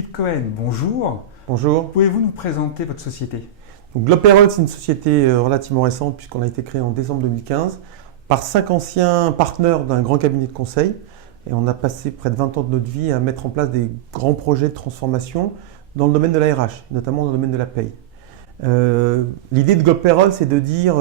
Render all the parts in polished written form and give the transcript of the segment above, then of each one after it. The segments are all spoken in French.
Philippe Cohen, bonjour. Bonjour. Pouvez-vous nous présenter votre société? Donc Globe Payroll, c'est une société relativement récente puisqu'on a été créé en décembre 2015 par 5 anciens partenaires d'un grand cabinet de conseil. Et on a passé près de 20 ans de notre vie à mettre en place des grands projets de transformation dans le domaine de la RH, notamment dans le domaine de la paye. L'idée de Globe Payroll, c'est de dire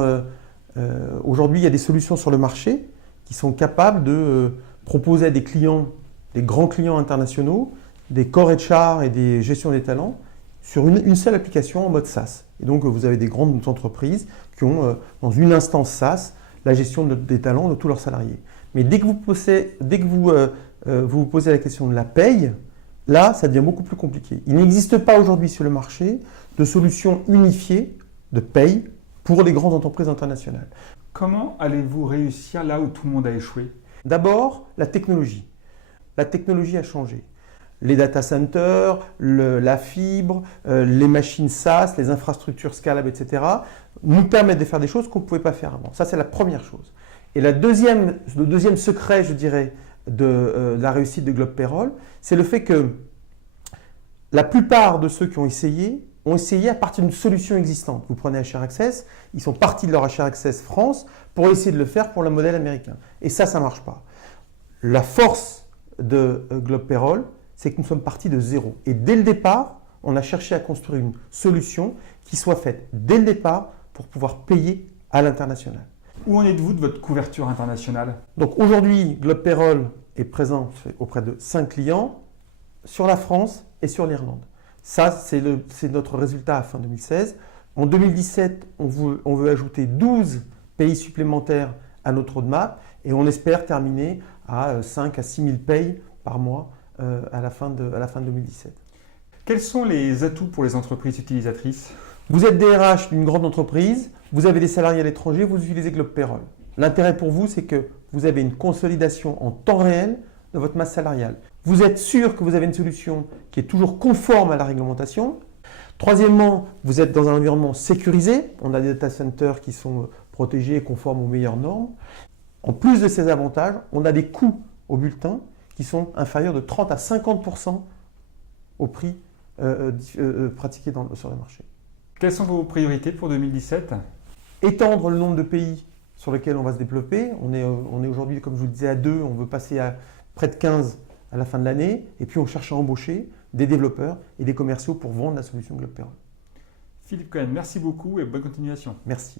aujourd'hui, il y a des solutions sur le marché qui sont capables de proposer à des clients, des grands clients internationaux, des corps HR et des gestions des talents sur une seule application en mode SaaS. Et donc, vous avez des grandes entreprises qui ont, dans une instance SaaS, la gestion des talents de tous leurs salariés. Mais dès que vous vous posez la question de la paye, là, ça devient beaucoup plus compliqué. Il n'existe pas aujourd'hui sur le marché de solution unifiée de paye pour les grandes entreprises internationales. Comment allez-vous réussir là où tout le monde a échoué? D'abord, la technologie. La technologie a changé. Les data centers, la fibre, les machines SaaS, les infrastructures scalables, etc. nous permettent de faire des choses qu'on ne pouvait pas faire avant. Ça, c'est la première chose. Et le deuxième secret, je dirais, de la réussite de Globe Payroll, c'est le fait que la plupart de ceux qui ont essayé à partir d'une solution existante. Vous prenez HR Access, ils sont partis de leur HR Access France pour essayer de le faire pour le modèle américain. Et ça ne marche pas. La force de Globe Payroll, c'est que nous sommes partis de zéro. Et dès le départ, on a cherché à construire une solution qui soit faite dès le départ pour pouvoir payer à l'international. Où en êtes-vous de votre couverture internationale? Donc aujourd'hui, Globe Payroll est présent auprès de 5 clients sur la France et sur l'Irlande. Ça, c'est notre résultat à fin 2016. En 2017, on veut ajouter 12 pays supplémentaires à notre roadmap et on espère terminer à 5 à 6 000 payes par mois à la fin de 2017. Quels sont les atouts pour les entreprises utilisatrices? Vous êtes DRH d'une grande entreprise, vous avez des salariés à l'étranger, vous utilisez Globe Payroll. L'intérêt pour vous, c'est que vous avez une consolidation en temps réel de votre masse salariale. Vous êtes sûr que vous avez une solution qui est toujours conforme à la réglementation. Troisièmement, vous êtes dans un environnement sécurisé. On a des data centers qui sont protégés et conformes aux meilleures normes. En plus de ces avantages, on a des coûts au bulletin qui sont inférieurs de 30 à 50% au prix pratiqué sur le marché. Quelles sont vos priorités pour 2017? Étendre le nombre de pays sur lesquels on va se développer. On est aujourd'hui, comme je vous le disais, à 2. On veut passer à près de 15 à la fin de l'année. Et puis, on cherche à embaucher des développeurs et des commerciaux pour vendre la solution Globe Payroll. Philippe Cohen, merci beaucoup et bonne continuation. Merci.